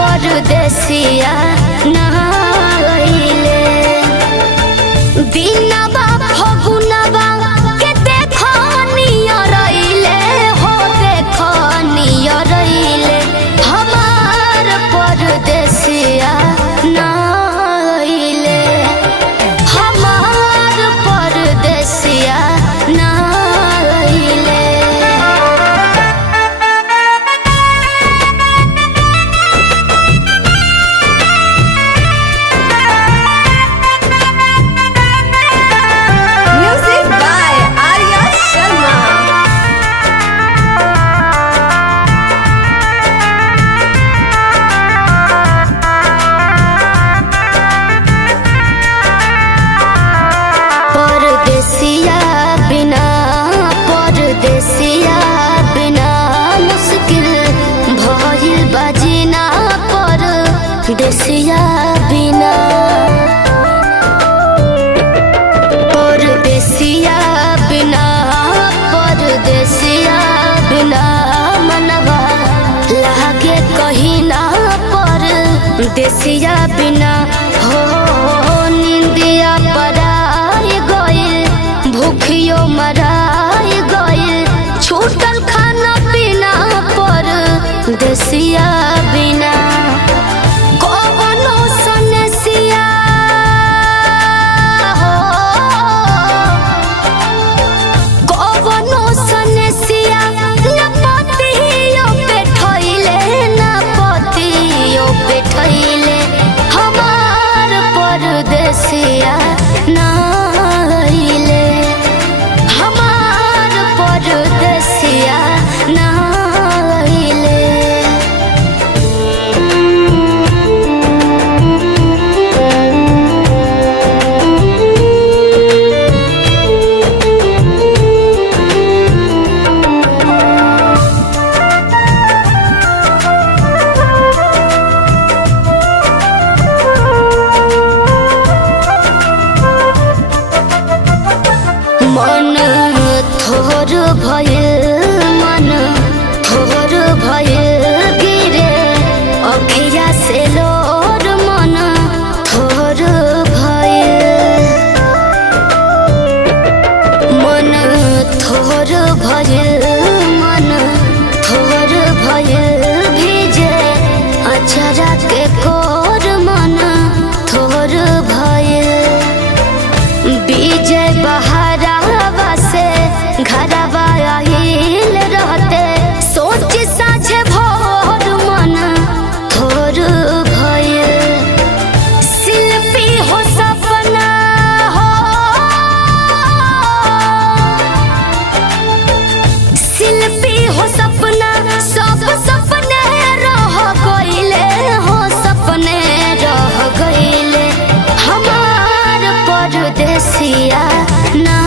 परदेसिया नहाइले दिनवा फगुनवा के देखो नियरइले हो देखो नियरइले हमार परदेसिया नहाइले हमार परदेसिया नहाइले। परदेसिया बिना मुश्किल भइल बजना परदेसिया बिना परदेसिया बिना परदेसिया बिना मनवा लागे कहीं ना परदेसिया बिना हो निंदिया पराई गइल भूखियो मराई गइल छूटल खाना पीना परदेसिया बिना कवनो सनेसिया हो कवनो सनेसिया न पतियो बैठइले न पतियो बैठइले हमार परदेसिया नहाइले हमार परदेसिया नहाइले। मन थोर भइल मन थोर भइल गिरे अखिया से लोर मन थोर भइल मन थोर भइल मन थोर भइल भीजे अचरा के कोर मन थोर भइल विजय बहारा घरवा आइल रहते सोच साझे भोर मन थोर भइल शिल्पी हो सपना हो शिल्पी हो सपना सब सपने रह गइले हो सपने रह गइले हमार परदेसिया ना